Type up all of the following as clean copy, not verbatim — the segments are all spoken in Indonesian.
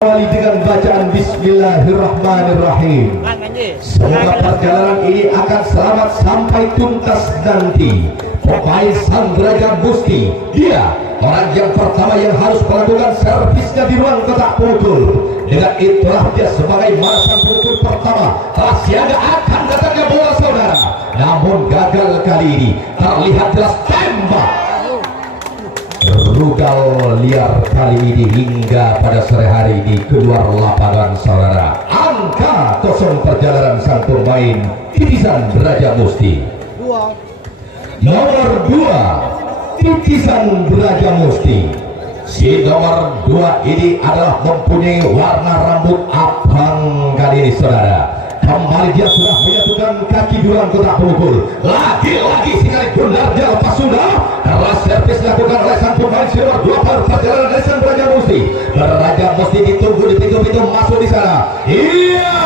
Awali dengan bacaan Bismillahirrahmanirrahim. Semoga perjalanan ini akan selamat sampai tuntas nanti. Pemain Sang Braja Musti, dia orang yang pertama yang harus melakukan servisnya di ruang kotak pukul. Dengan itulah dia sebagai sang pukul pertama telah siaga akan datangnya bola saudara. Namun gagal kali ini, terlihat jelas tembak rugal liar kali ini hingga pada sore hari ini keluar lapangan saudara. Angka kosong perjalanan sang pemain Titisan Braja Musti. Nomor 2 Titisan Braja Musti. Si nomor 2 ini adalah mempunyai warna rambut abang kali ini saudara. Kembali dia sudah menyatukan kaki di ruang kotak pukul. Lagi-lagi sekali Gundar dia lepas sudah. Karena servis dilakukan oleh sang pemain nomor 2 perjalanan dari Sang Braja Musti. Braja Musti ditunggu di pintu-pintu masuk di sana. Iya.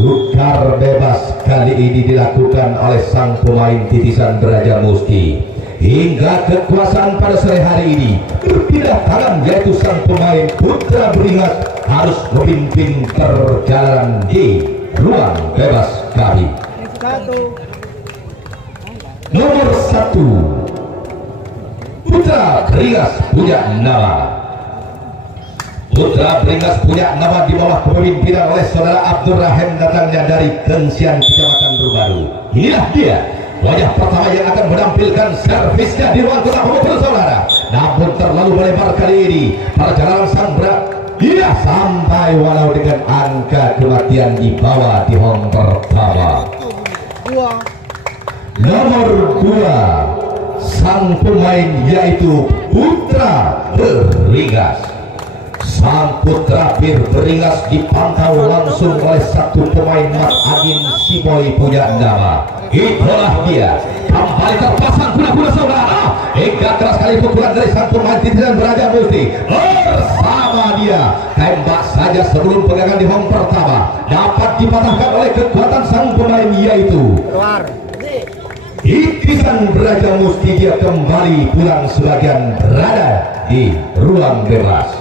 Tukar bebas kali ini dilakukan oleh sang pemain Titisan Braja Musti. Hingga kekuasaan pada sore hari ini berpindah tangan, yaitu sang pemain Putra Beringas harus memimpin perjalanan di ruang bebas kali. Nomor 1 Putra Beringas punya nama. Putra Beringas punya nama di bawah kepemimpinan oleh saudara Abdul Rahim, datangnya dari Tensian Kecamatan Rubaru. Inilah dia wajah pertama yang akan menampilkan servisnya di ruang kotak pukul saudara. Namun terlalu melebar kali ini perjalanan Sang Braja. Dia sampai walau dengan angka kematian di bawah di home pertama. Nomor 2 sang pemain yaitu Putra Beringas. Sang Putra Beringas dipantau langsung oleh satu pemain Mat Agin Siboy punya nama. Itulah dia kembali terpasang kuda-kuda saudara. Hingga keras kali pukulan dari sang pemain Titisan Braja Musti. Bersama dia tembak saja sebelum pegangan di home pertama dapat dipatahkan oleh kekuatan sang pemain yaitu Titisan Braja Musti. Dia kembali pulang sebagian berada di ruang bebas.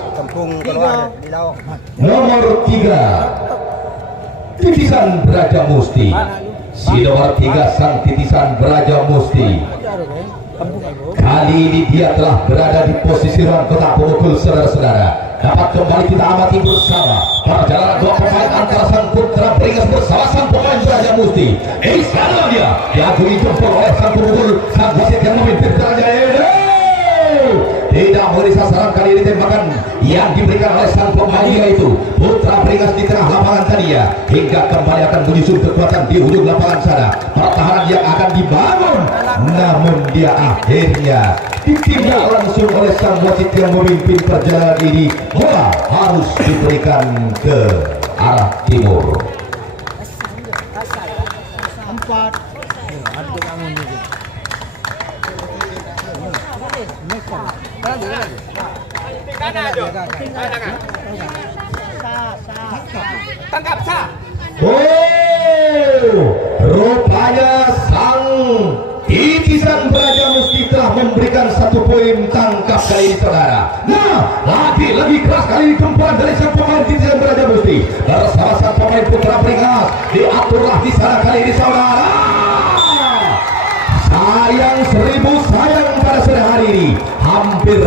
Nomor 3 Titisan Braja Musti. Si nomor 3 sang Titisan Braja Musti. Kali ini dia telah berada di posisi ruang kotak pukul saudara-saudara. Dapat kembali kita amati bersama perjalanan dua pemain antara sang Putra Beringas bersama sang pemain Braja Musti. Sekarang dia diagumi jempol oleh sang pemukul, sang wasit yang memimpin perjalanan. Tidak mengenai sasaran kali ini tembakan yang diberikan oleh sang pemain yaitu Putra Beringas di tengah lapangan tadi ya. Hingga kembali akan menyusun kekuatan di ujung lapangan sana. Pertahanan yang akan dibangun, namun dia akhirnya ditindak langsung oleh sang wasit yang memimpin perjalanan ini. Bola harus diberikan ke arah timur. Tangkap sa. Rupanya sang Titisan Braja Musti telah memberikan satu poin tangkap kali ini saudara. Nah, lagi keras kali ini gempuran dari sang pemain Titisan Braja Musti bersama sang pemain Putra Beringas. Diaturlah di sana kali ini saudara. Sayang 1000 sayang pada sore hari ini hampir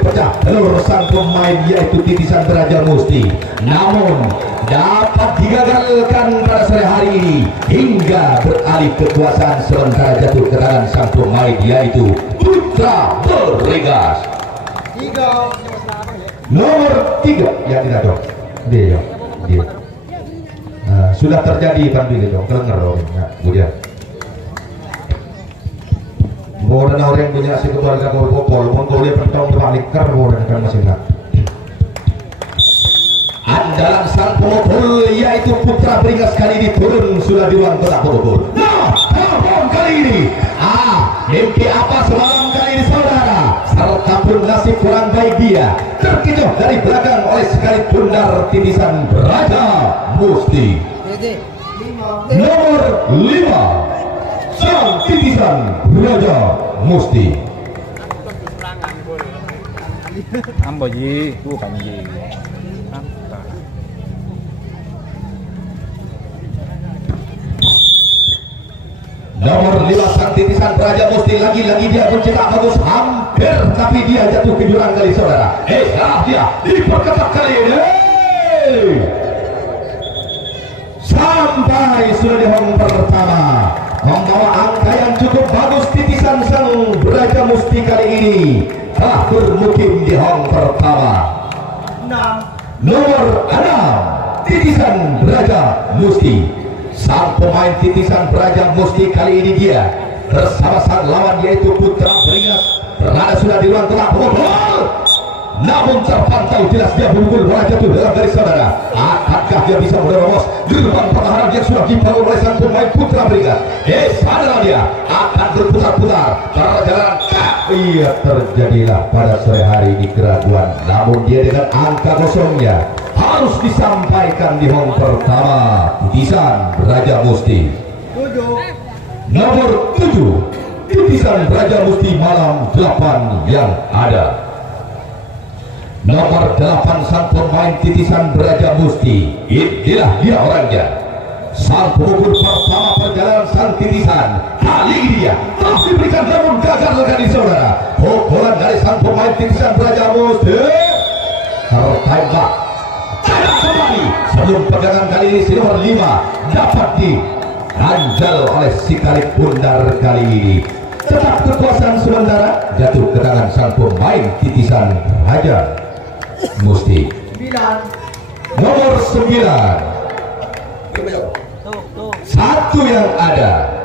pecah telur sang pemain yaitu Titisan Braja Musti. Namun dapat digagalkan pada sore hari ini hingga beralih kekuasaan sementara jatuh ke tangan sang pemain yaitu Putra Beringas. Nomor 3 ya tidak dong. Dia. Nah, sudah terjadi tampil dong, kelengar dong. Nah, kemudian bodan orang punya si keluarga popol, mau dia pentong terbalik ker bodan kan masih enggak. Andalan sang pemukul yaitu Putra Beringas kali ini turun sudah di ruang kotak pukul. Nah, kali ini, mimpi apa semalam kali ini saudara? Serta pun nasib kurang baik dia terkecoh dari belakang oleh sekali Gundar Titisan Braja Musti. Nomor 5 sang Titisan Braja Musti. Ambo ji, bukan ji. Nomor 5 sang titisan Braja Musti, lagi-lagi dia mencetak bagus, hampir tapi dia jatuh ke jurang kali saudara. Salah dia diperketat kali ini. Sampai sudah di home pertama, membawa angka yang cukup bagus titisan sang Braja Musti kali ini telah bermukim di home pertama. Nomor 6 titisan Braja Musti. Sang pemain titisan Braja Musti kali ini dia bersama sang lawan yaitu Putra Beringas berada sudah di ruang tengah bola, namun terpantau jelas dia buru-buru bola jatuh dalam garis saudara. Akankah dia bisa menerobos gerbang pertahanan yang sudah dibangun oleh sang pemain Putra Beringas? Sadar dia akan berputar-putar perjalanan. Iya, terjadilah pada sore hari ini keraguan, namun dia dengan angka kosongnya harus disampaikan di home pertama titisan Braja Musti. Nomor 7 titisan Braja Musti malam 8 yang ada. Nomor 8 sang pemain titisan Braja Musti, inilah dia orangnya. Sang pemukul pertama perjalanan sang titisan kali ini dia telah diberikan, namun gagal dari saudara. Pukulan dari sang pemain titisan Braja Musti tertembak kembali sebelum pegangan kali ini si nomor 5 dapat diganjal oleh si kali bundar kali ini. Tetap kekuasaan sementara jatuh ke tangan sang pemain titisan Braja Musti. Nomor 9 satu yang ada.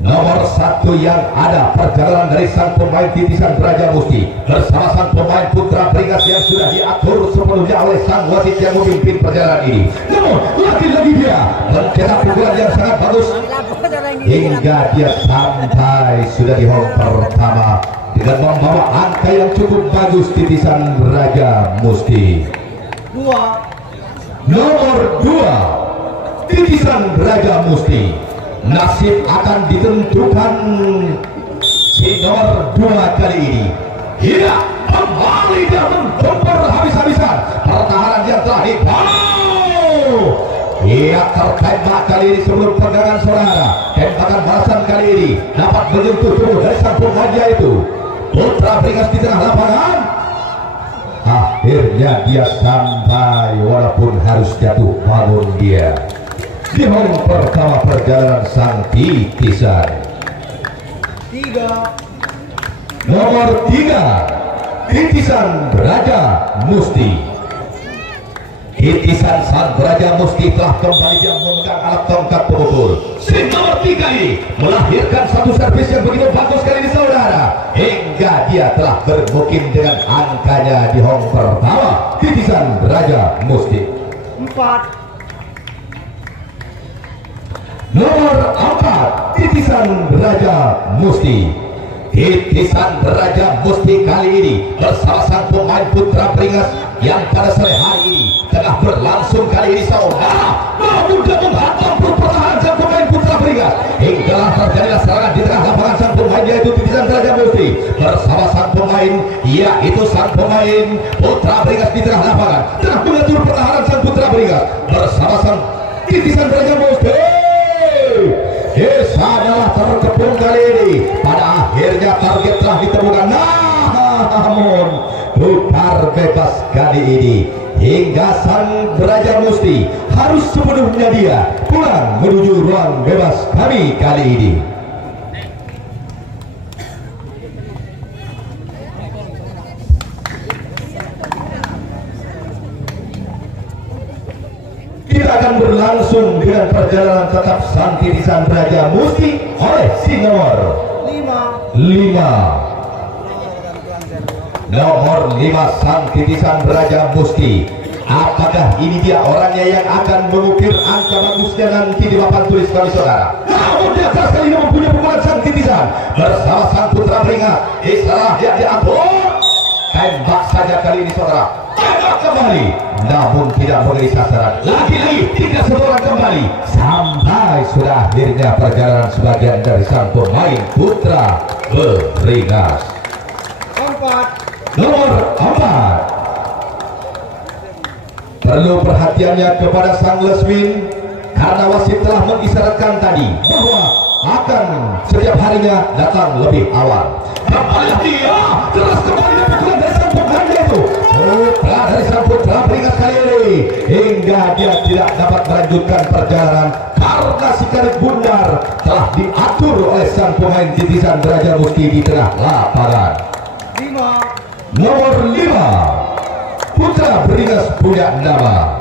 Nomor 1 yang ada perjalanan dari sang pemain titisan Braja Musti bersama sang pemain Putra Beringas yang sudah diatur sepenuhnya oleh sang wasit yang memimpin perjalanan ini. Namun lagi-lagi dia mencetak pukulan yang sangat bagus hingga dia sampai sudah di home pertama dengan membawa angka yang cukup bagus titisan Braja Musti. Nomor 2 titisan Braja Musti. Nasib akan ditentukan si nomor 2 kali ini. Iya, kembali dia menggempur habis-habisan pertahanan yang telah dibangun. Ia tertembak kali ini sebelum pegangan saudara. Tembakan balasan kali ini dapat menyentuh tubuh dari sang pemain yaitu Putra Beringas di tengah lapangan. Akhirnya dia sampai walaupun harus jatuh bangun dia di home pertama perjalanan sang titisan. Nomor 3 titisan Braja Musti. Titisan sang Braja Musti telah kembali dia memegang alat tongkat pemukul. Si nomor 3 ini melahirkan satu servis yang begitu bagus kali ini saudara, hingga dia telah bermukim dengan angkanya di home pertama titisan Braja Musti. 4. Nomor 4 titisan Braja Musti. Titisan Braja Musti kali ini bersama sang pemain Putra Beringas yang pada sore hari ini tengah berlangsung kali ini saudara, namun dia menghantam pertahanan sang pemain Putra Beringas hingga terjadilah serangan di tengah lapangan sang pemain yaitu titisan Braja Musti bersama sang pemain yaitu sang pemain Putra Beringas di tengah lapangan tengah mengatur pertahanan sang Putra Beringas bersama sang titisan Braja Musti. Adalah terkepung kali ini. Pada akhirnya target telah ditemukan, namun putar bebas kali ini hingga sang Braja Musti harus sepenuhnya dia pulang menuju ruang bebas kami kali ini. Kita akan berlangsung dengan perjalanan tetap sang titisan Braja Musti oleh si nomor 5. Nomor 5 sang titisan Braja Musti. Apakah ini dia orangnya yang akan mengukir angka bagusnya nanti di papan tulis kami saudara? Namun dia keras kali ini mempunyai pukulan sang titisan bersama sang Putra Beringas. Salah dia diatur. Tembak saja kali ini saudara. Tembak kembali, namun tidak mengenai sasaran. Lagi-lagi tidak seorang kembali sampai sudah akhirnya perjalanan sebagian dari sang pemain Putra Beringas. nomor 4. Perlu perhatiannya kepada sang Lesmin karena wasit telah mengisyaratkan tadi bahwa akan setiap harinya datang lebih awal. Kembali dia terus kembali pukulan dari sang pemain itu. Putra dari sang putra beringat kali ini hingga dia tidak dapat melanjutkan perjalanan karena si karet bundar telah diatur oleh sang pemain titisan Braja Musti di tengah lapangan. Nomor 5 Putra Beringas punya nama.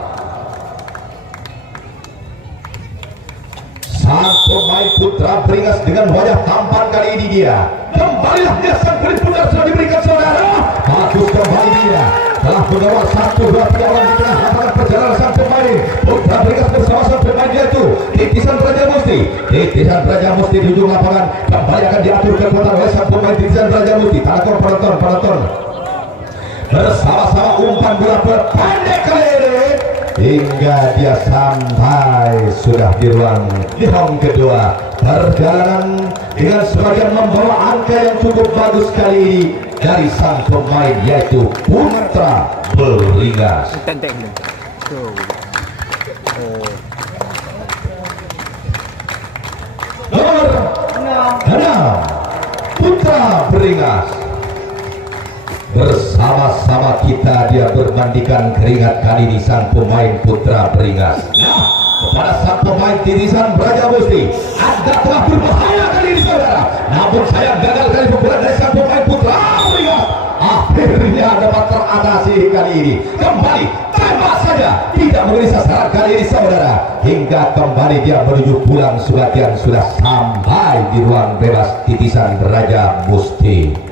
Sang pemain Putra Beringas dengan wajah tampan kali ini dia. Kembalilah dia sang karet bundar sudah diberikan saudara. Bagus kembali dia. Telah mengawal 1, 2, 3 orang di tengah lapangan perjalanan sang pemain Putra Beringas bersama sang pemain yaitu titisan Braja Musti. Titisan Braja Musti di ujung lapangan kembali akan diatur kekuatan oleh sang pemain titisan Braja Musti. Tangan penonton bersama-sama umpan bola pendek kali ini hingga dia sampai sudah di ruang home kedua. Perjalanan dengan sebagian membawa angka yang cukup bagus kali ini dari sang pemain yaitu Putra Beringas. Nomor 6 Putra Beringas. Bersama-sama kita dia bermandikan keringat kali ini sang pemain Putra Beringas. Nah, kepada sang pemain titisan Braja Musti, Anda telah berbahaya kali ini saudara. Namun sayang gagal kali pukulan dari sang pemain Putra Beringas. Akhirnya dapat teratasi kali ini. Kembali tembak saja, tidak mengenai sasaran kali ini saudara. Hingga kembali dia menuju pulang sebagian sudah sampai di ruang bebas titisan Braja Musti.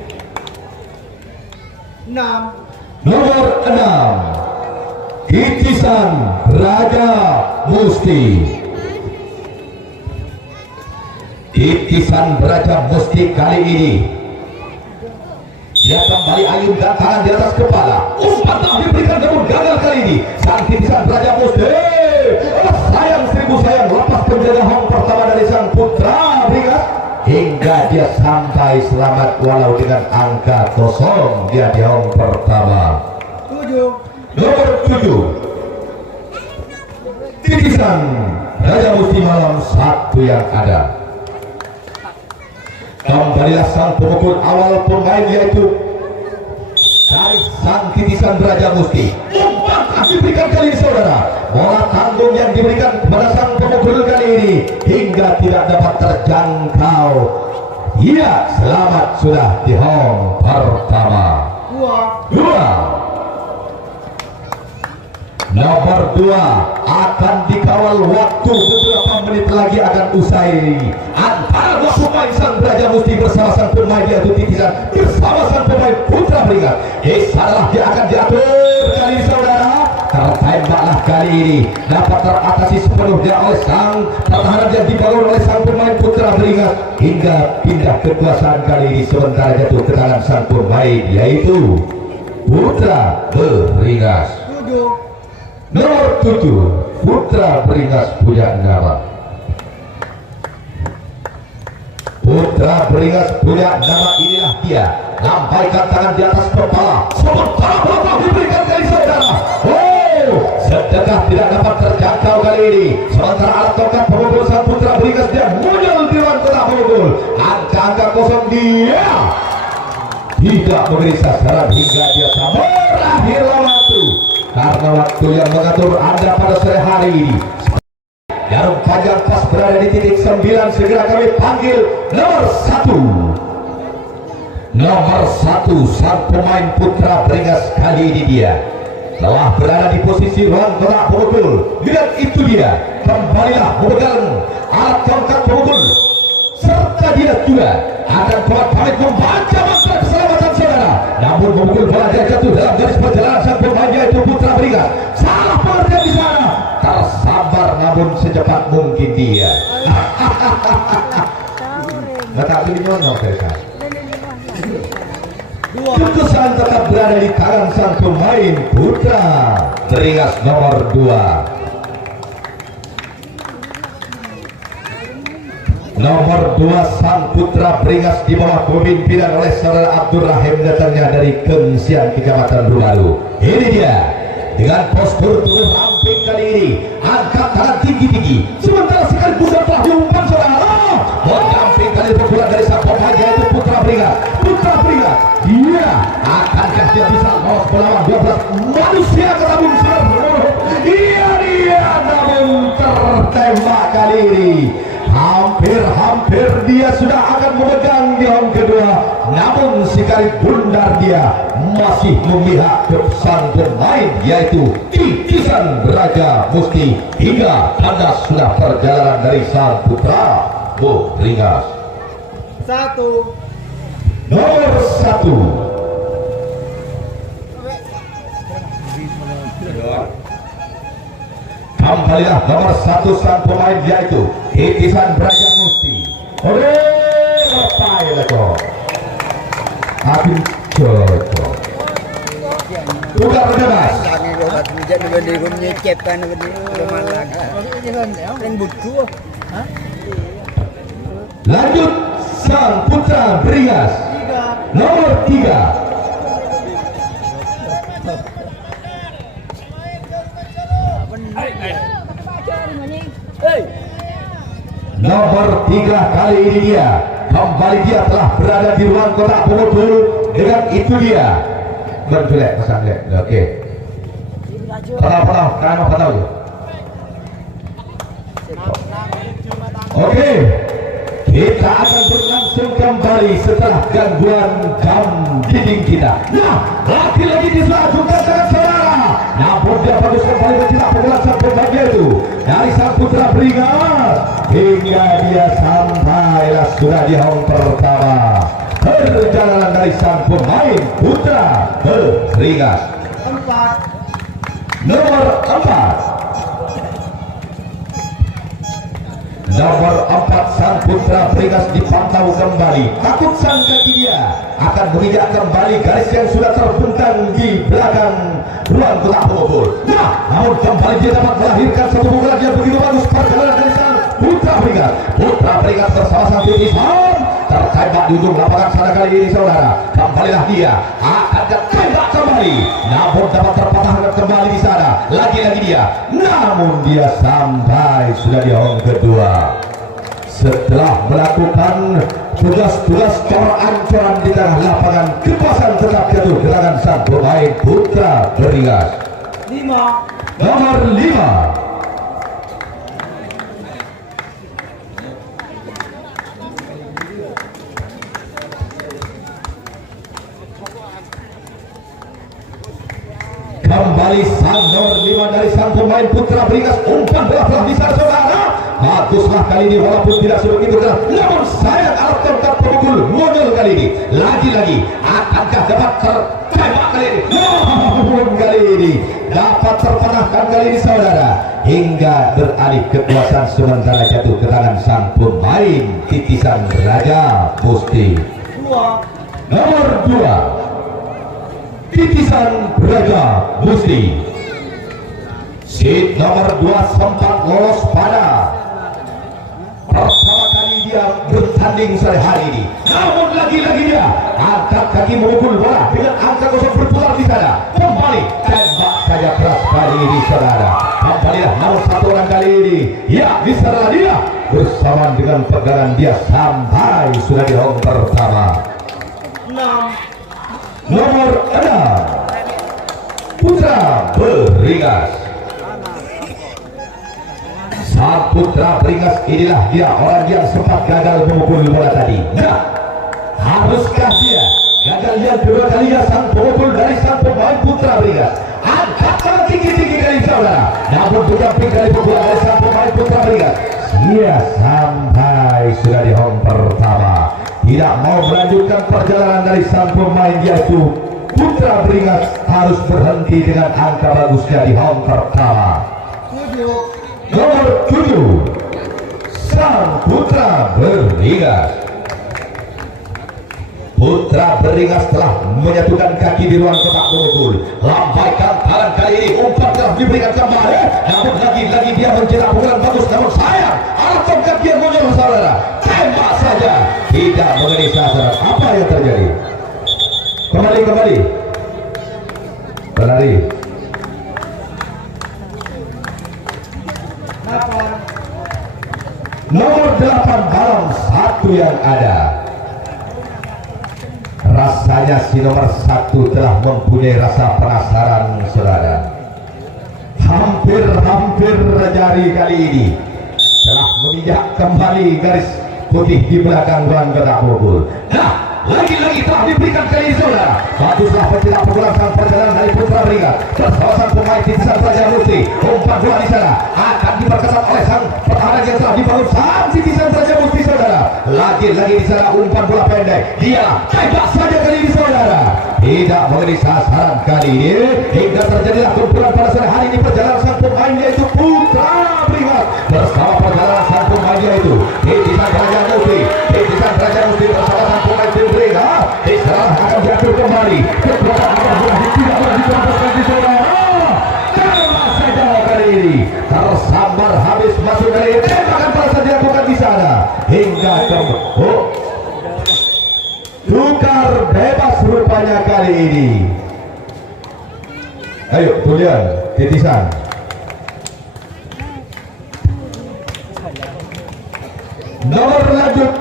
Nomor 6 titisan Braja Musti. Titisan Braja Musti kali ini dia kembali ayunkan tangan di atas kepala. Umpan tak diberikan namun gagal kali ini. Sang titisan Braja Musti sayang seribu sayang lepas penjaga home pertama dari sang Putra Beringas hingga dia sampai selamat walau dengan angka kosong dia di home pertama. Nomor 7 titisan Braja Musti malam 1 yang ada. Kembalilah sang pemukul awal pemain yaitu dari sang titisan Braja Musti. Umpan diberikan kali ini saudara. Bola tanggung yang diberikan kepada sang pemukul kali ini hingga tidak dapat terjangkau. Iya, selamat sudah di home pertama. 2 Nomor 2 akan dikawal waktu beberapa menit lagi akan usai antara dua pemain sang Braja Musti bersama sang pemain yaitu titisan bersama sang pemain Putra Beringas. Salah dia akan diatur kali ini saudara. Tertembaklah kali ini dapat teratasi sepenuhnya oleh sang pertahanan yang dibangun oleh sang pemain Putra Beringas hingga pindah kekuasaan kali ini sementara jatuh ke tangan sang pemain yaitu Putra Beringas. Nomor 7 Putra Beringas punya nama. Putra Beringas punya nama, inilah dia. Lampaikan tangan di atas kepala sementara bola diberikan kali saudara. Sedekah tidak dapat terjangkau kali ini. Sementara alat tongkat pemukul sang Putra Beringas dia muncul di ruang tengah pemukul. Angka-angka kosong dia tidak memberi sasaran hingga dia berakhir waktu. Karena waktu yang mengatur Anda pada sore hari ini jarum panjang pas berada di titik 9. Segera kami panggil nomor 1 sang pemain Putra Beringas kali ini dia telah berada di posisi ruang tengah pemukul. Dengan itu dia kembalilah memegang alat tongkat pemukul serta dia juga akan pamit membaca mantra keselamatan saudara. Namun memukul bola dia jatuh dalam garis perjalanan sang pemain yaitu Putra Beringas. Salah pengertian di sana, tersambar namun secepat mungkin dia. Nggak pilih nyonya mereka. Keputusan tetap berada di tangan sang pemain Putra Beringas nomor 2. Nomor 2 Sang Putra Beringas di bawah kepemimpinan oleh saudara Abdul Rahim datangnya dari Kengsian Kecamatan Rumalu. Ini dia dengan postur tubuh ramping kali ini, angkat tangan tinggi-tinggi, sementara sekali kuda telah diumpan saudara. Mendamping kali pukulan dari sang pemain yaitu Putra Beringas. Putra Beringas, dia akankah dia bisa lolos melawan 12 manusia kerabung saudara? Iya dia, namun tertembak kali ini. Hampir dia sudah akan memegang di round kedua, namun sekali bundar dia masih memihak ke sang pemain yaitu Titisan Raja Musti hingga tanda sudah perjalanan dari Sang Putra Beringas. Nomor 1 kembalilah nomor 1 sang pemain yaitu Titisan Raja Musti. Ore lepai leko. Api cocok. Putar bebas. Lanjut Sang Putra Beringas. Nomor 3 Nomor 3 kali ini dia kembali, dia telah berada di ruang kotak pengukur. Dengan itu dia berjelek pesan lek. Oke. Penau kan penau. Oke. Kita akan berlangsung kembali setelah gangguan jam dinding kita. Nah, lagi-lagi diselanjutkan dengan saudara. Namun dia bagus kembali mencetak pukulan sang pembagian itu dari Sang Putra Beringas hingga dia sampailah sudah di round pertama. Perjalanan dari sang pemain Putra Beringas. Nomor 4 Sang Putra Beringas dipantau kembali. Takut sang kaki dia akan menginjak kembali garis yang sudah terbentang di belakang ruang kotak pengukur. Nah, namun kembali dia dapat melahirkan satu pukulan yang begitu bagus. Perjalanan dari sang Putra Beringas. Putra Beringas bersama sang Titisan tertembak di ujung lapangan sana kali ini saudara. Kembalilah dia akan tertembak kembali, namun dapat terpatahkan kembali di sana. Lagi-lagi dia, namun dia sampai sudah di round kedua. Setelah melakukan tugas-tugas coran-coran di tengah lapangan, kepasan tetap jatuh ke tangan sang pemain Putra Beringas. Nomor 5 kembali sang nomor 5 dari sang pemain Putra Beringas. Umpan bola telah bisa saudara. Baguslah kali ini walaupun tidak sebegitu keras, namun sayang alat tongkat pemukul muncul kali ini. Lagi-lagi akankah dapat tertembak kali ini? Namun kali ini dapat terpatahkan kali ini saudara, hingga beralih kekuasaan sementara jatuh ke tangan sang pemain Titisan Raja Musti. Nomor 2 Titisan Raja Musti. Seat nomor 2 sempat lolos pada pertama kali dia bertanding sore hari ini, namun lagi-lagi dia angkat kaki memukul bola dengan angka kosong berputar di sana. Kembali tembak saja keras kali ini saudara. Kembalilah namun satu orang kali ini, ya diserah dia bersamaan dengan pegangan dia sampai sudah di round pertama. Nomor 6 Putra Beringas. Sang Putra Beringas inilah dia orang yang sempat gagal memukul bola tadi. Nah, haruskah dia gagal yang kedua kalinya sang pemukul dari sang pemain Putra Beringas? Angkat sangat tinggi-tinggi kali saudara, namun berdamping kali pukulan dari sang pemain Putra Beringas. Dia sampai sudah di round pertama, tidak mau melanjutkan perjalanan dari sang pemain yaitu Putra Beringas harus berhenti dengan angka bagusnya di round pertama. Nomor 7 Sang Putra Beringas. Putra Beringas telah menyatukan kaki di ruang kotak pemukul. Lambaikan tangan kali ini, umpan telah diberikan kembali, namun lagi-lagi dia mencetak pukulan bagus, namun sayang alat tongkat dia muncul saudara. tidak mengenai sasaran. Apa yang terjadi? Kembali berlari. Nomor 8 dalam 1 yang ada. Rasanya si nomor 1 telah mempunyai rasa penasaran, saudara. Hampir jari kali ini telah menginjak kembali garis putih di belakang ruang gerak pukul. Nah, lagi-lagi telah diberikan kali saudara. Baguslah pencetak pukulan sang perjalanan dari Putra Beringas bersama sang pemain titisan Raja Musti. Umpan bola di sana akan diperketat oleh sang pertahanan yang telah dibangun sang titisan Raja Musti, saudara. Lagi-lagi di sana umpan bola pendek. Dia tembak saja kali ini, saudara. Tidak mengenai sasaran kali ini hingga terjadilah kumpulan pada sore hari ini. Perjalanan sang pemain yaitu Putra Beringas bersama perjalanan sang pemain yaitu titisan Raja Musti. Titisan Raja Musti bersama sang pemain tim Beringas. Diserang akan diatur kembali. Kekuatan akan berakhir tidak boleh diterapkan di saudara. Tembak saja kali ini tersambar habis masuk kali ini. Tembakan balas dilakukan di sana hingga tukar bebas rupanya kali ini. Ayo tulian titisan. Nomor lanjut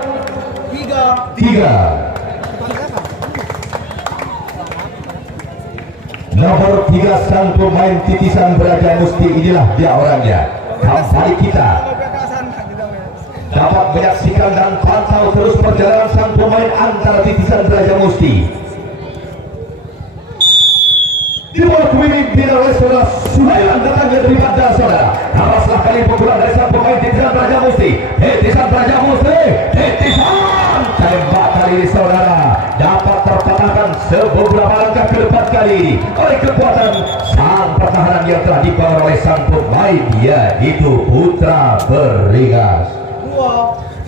3. Nomor 3 sang pemain titisan Braja Musti, inilah dia orangnya. Kembali kita dapat menyaksikan dan pantau terus perjalanan sang pemain antara titisan Braja Musti. Di bawah kepemimpinan oleh saudara Sulaiman datangnya dari Bandar, saudara. Haruslah kali pukulan dari sang pemain titisan Braja Musti. Titisan Braja Musti, titisan tembak kali ini, saudara, dapat terpatahkan beberapa langkah ke depan kali ini oleh kekuatan sang pertahanan yang telah dibawa oleh sang pemain yaitu Putra Beringas.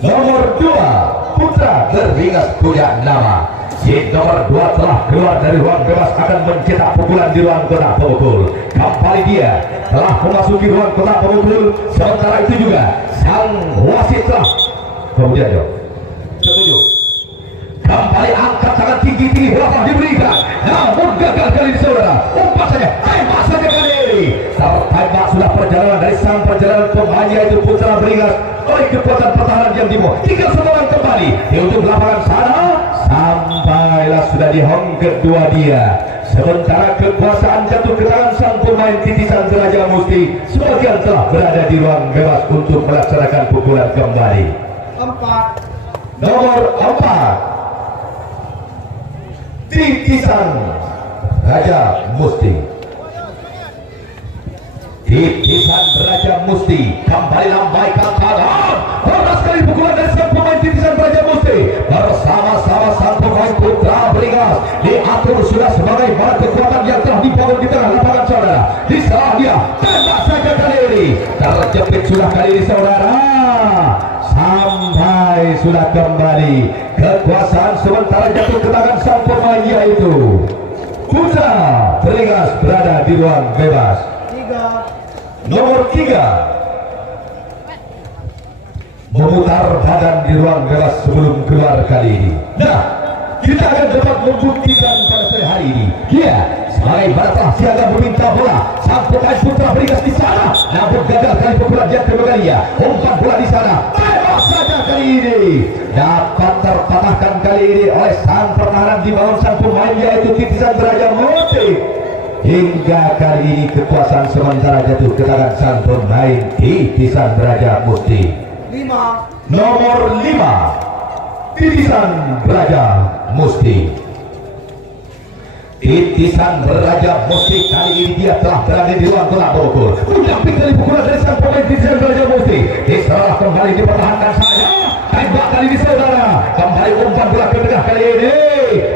Nomor 2 Putra Beringas punya nama. Si nomor 2 telah keluar dari ruang bebas akan mencetak pukulan di ruang kotak pemukul. Kembali dia telah memasuki ruang kotak pemukul. Sementara itu juga sang wasit telah kemudian setuju. Kembali angkat tangan tinggi bola diberikan, namun gagal kali ini, saudara. Umpan saja, tembak saja kali ini. Tertembak sudah perjalanan dari sang perjalanan pemain yaitu Putra Beringas oleh kekuatan pertahanan yang dimulai. Tinggal seorang kembali di ujung lapangan sana. Sampailah sudah di hong kedua dia. Sementara kekuasaan jatuh ke tangan sang pemain titisan Raja Musti. Sebagian telah berada di ruang bebas untuk melaksanakan pukulan kembali. Nomor 4 titisan Raja Musti. Titisan Raja Musti kembali lambaikan tangan. Bola sekali pukulan dari sang pemain titisan Raja Musti bersama-sama sang pemain Putra Beringas. Diatur sudah sebagai mana kekuatan yang telah dibangun di tengah lapangan, saudara. Di salah dia tembak saja kali ini. Terjepit sudah kali ini, saudara. Sampai sudah kembali kekuasaan sementara jatuh ke tangan sang pemain yaitu Putra Beringas berada di ruang bebas. Nomor 3 memutar badan di ruang bebas sebelum keluar kali ini. Nah, kita akan dapat membuktikan pada sore hari ini. Dia sebagai batas siaga meminta bola. Sang pemain Putra Beringas di sana, namun gagal kali pukulan dia ke Begalia. Umpan bola di sana, tembak saja kali ini. Dapat terpatahkan kali ini oleh sang pertahanan dibangun sang pemain yaitu titisan Raja Musti. Hingga kali ini kekuasaan sementara jatuh ke tangan sang pemain titisan Raja Musti. Nomor 5 titisan Raja Musti. Titisan Raja Musti kali ini dia telah berada di ruang kotak pemukul. Mendamping dari pukulan dari sang pemain titisan Raja Musti. Diserah kembali dipertahankan saja. Tembak kali ini, saudara. Kembali umpan bola ke tengah kali ini.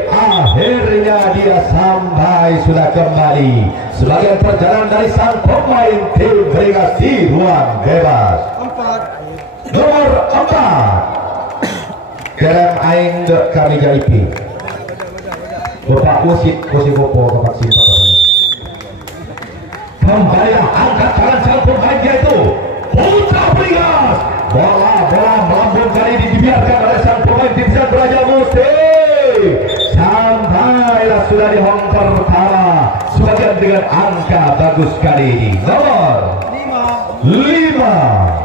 Akhirnya dia sampai sudah kembali. Sebagian perjalanan dari sang pemain tim Beringas di ruang bebas. Nomor 4 Kerem aing dek kami jaipi. Bapak wasit bopo bapak simpak. Kembalilah angkat tangan sang pemain yaitu Putra Beringas. bola melambung kali ini dibiarkan oleh sang pemain Titisan Braja Musti. Sampailah sudah di home pertama. Sebagian dengan angka bagus kali ini. Nomor 5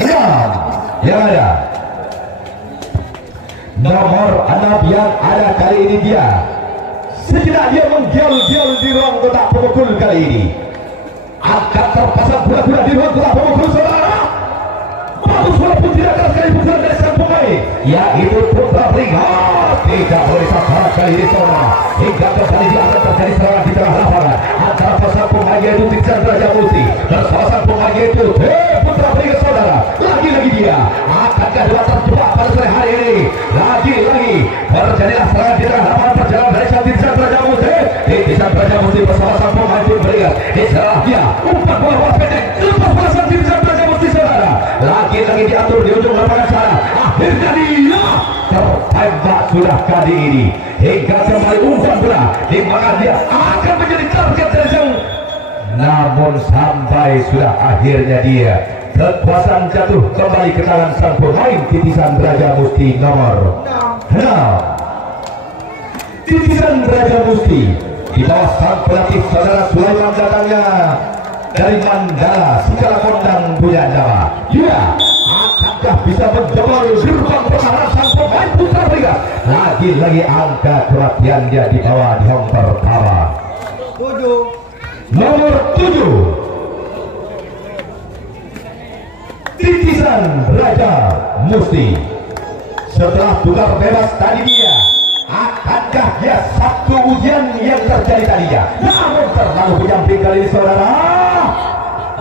6 yang ada. Nomor 6 yang ada kali ini dia. Sejenak dia menggial-gial di ruang kotak pemukul kali ini. Akan terpasang pula-pula di ruang kotak pemukul saudara. Bagus walaupun tidak keras sekali pukulan dari sang pemain, yaitu Putra Beringas. Tidak boleh sasaran kali ini saudara. Hingga kembali dia akan terjadi serangan di tengah lapangan antara pasang pemain yaitu Titisan Braja Musti bersama sang pemain yaitu Putra Beringas saudara. Lagi-lagi dia akankah dua terjebak pada sore hari ini. Lagi-lagi terjadilah serangan di tengah lapangan perjalanan dari sang Titisan Braja Musti. Titisan Braja Musti bersama sang pemain pun Beringas. Diserah dia umpan bola pendek lepas pada sang Titisan Braja Musti saudara. Lagi-lagi diatur di ujung lapangan sana. Akhirnya dia tertembak sudah kali ini. Hingga kembali umpan bola di mana dia akan menjadi target dari jauh. Namun sampai sudah akhirnya dia kekuasaan jatuh kembali ke tangan sang pemain Titisan Braja Musti nomor 6. Titisan Braja Musti di bawah sang pelatih saudara Sulaiman datangnya dari Mandala secara kondang punya nama. Dia akankah bisa menjebol gerbang pertahanan sang pemain Putra Beringas? Lagi-lagi angka perhatian dia di bawah di home pertama. Nomor 7 Titisan Braja Musti. Setelah tukar bebas tadi dia, akankah dia satu ujian yang terjadi tadinya? Namun terlalu penyamping kali ini saudara.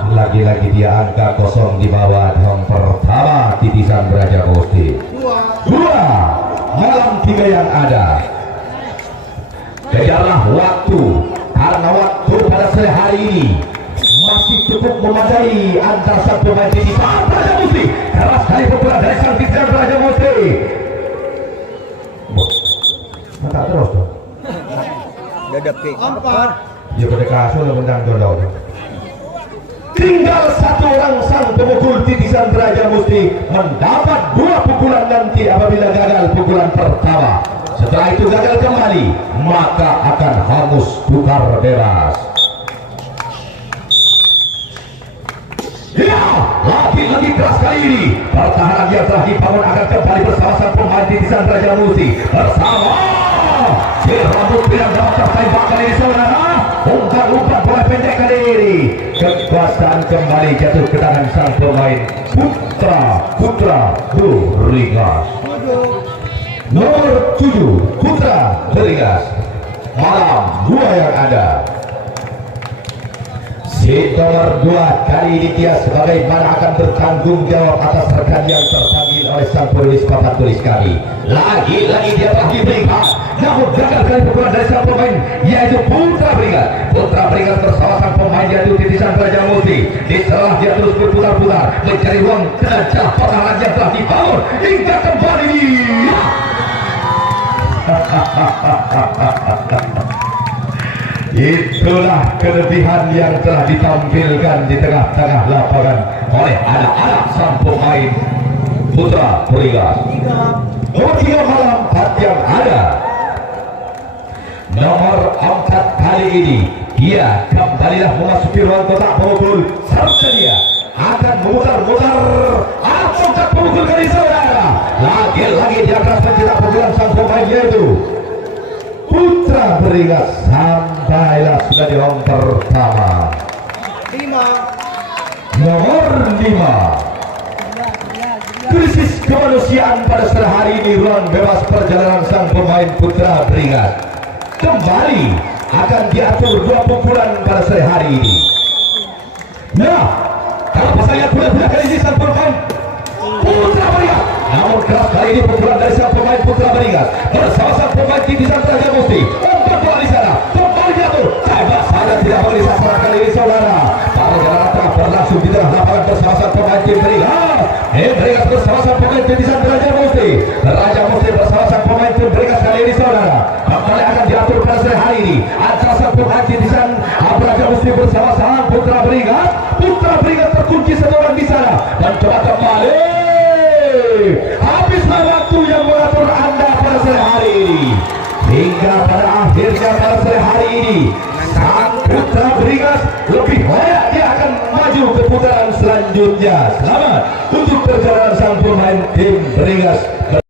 Lagi-lagi dia angka kosong di bawah di home pertama Titisan Braja Musti. 2 malam 3 yang ada. Kejarlah waktu, karena waktu pada sore hari ini masih cukup memadai antara sang pemain Titisan Braja Musti. Keras sekali pukulan dari sang Titisan Braja Musti. Mata terus tuh. Dadap ke. Ya pada kasur dan bentang jodoh. Tinggal satu orang sang pemukul Titisan Braja Musti mendapat 2 pukulan nanti apabila gagal pukulan pertama. Setelah itu gagal kembali, maka akan hangus tukar bebas. Ya, lagi-lagi keras kali ini. Pertahanan yang telah dibangun akan kembali bersama sang pemain Titisan Braja Musti bersama si rambut yang dapat tertembak kali ini saudara. Umpan bola pendek kali ini. Kekuasaan kembali jatuh ke tangan sang pemain Putra Beringas. Nomor 7 Putra Beringas. Malam 2 yang ada. Si nomor 2 kali ini dia sebagaimana akan bertanggung jawab atas rekan yang terpanggil oleh sang penulis papan tulis kami. Lagi-lagi dia telah diberikan, namun gagal kali pukulan dari sang pemain yaitu Putra Beringas. Putra Beringas bersama sang pemain yaitu Titisan Braja Musti. Diserah dia terus berputar-putar mencari ruang kencang pertahanan yang telah dibangun hingga kembali dia. Itulah kelebihan yang telah ditampilkan di tengah-tengah lapangan oleh anak-anak sang pemain Putra Beringas. Nomor 3 malam 4 yang ada. Nomor 4 kali ini dia kembalilah memasuki ruang kotak pemukul. Seharusnya dia akan memutar-mutar kotak pemukul kali saudara. Lagi-lagi dia akan mencetak pukulan sang pemain yaitu Putra Beringas. Sampailah sudah di home pertama. 5 nomor 5. Krisis kemanusiaan pada sore hari ini. Ruang bebas perjalanan sang pemain Putra Beringas kembali akan diatur 2 pukulan pada sore hari ini. Nah, kalau pasangnya pula-pula kali ini sang pemain Putra Beringas. Namun keras kali ini pukulan dari sang pemain Putra Beringas bersama sang pemain Titisan Braja Musti. Umpan bola di sana kembali diatur. Tembak saja tidak boleh sasaran kali ini saudara. Perjalanan tengah berlangsung di tengah lapangan bersama sang pemain tim Beringas. Beringas bersama sang pemain Titisan Braja Musti. Braja Musti bersama sang pemain tim Beringas kali ini saudara. Kembali akan diatur pada sore hari ini antara sang pemain Titisan Braja Musti Musti bersama sang Putra Beringat. Putra Beringat terkunci satu orang di sana dan coba kembali. Habislah waktu yang mengatur Anda pada sore hari ini. Hingga pada akhirnya pada sore hari ini sang Putra Beringat lebih layak, dia akan maju ke putaran selanjutnya. Selamat untuk perjalanan sang pemain tim Beringat.